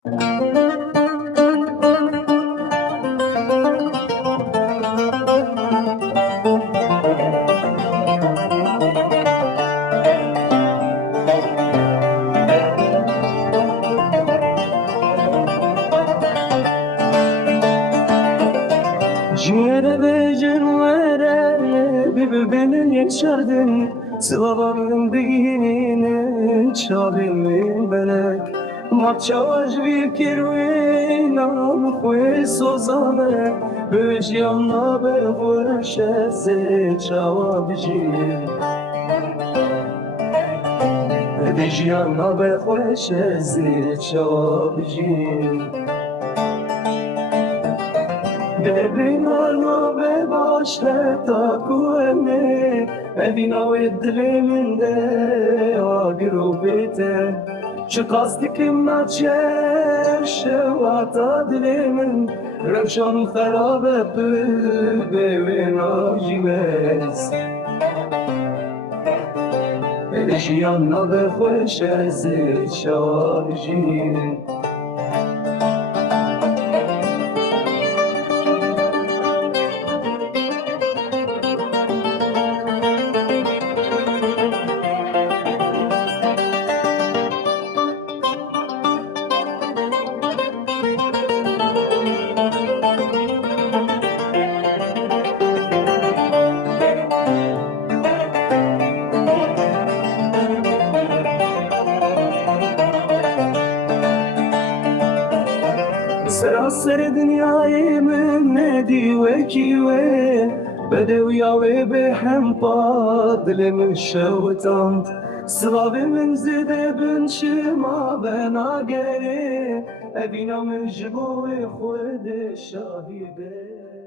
Ciğere ve cenvere birbirini geçerdin. Sıvaların dinini çalın melek. Marçaj bir kirvina mukwe sozame. Böjyanla be vurşe se çavabci. Böjyanla be vurşe se çavabci. Derina ve başleta kuene Evina ve diliminde agiru bete Şu kasdikim naçer şevata dilimin Revşan ferabe bevin acibez Eleşiyanna ve hoşezi şarjin سراسر دنیای من ندی و کیوه بدویا و به هم با دل من شوتم سواب من زده بن شما بناگره ابینا من جبو خود شاهده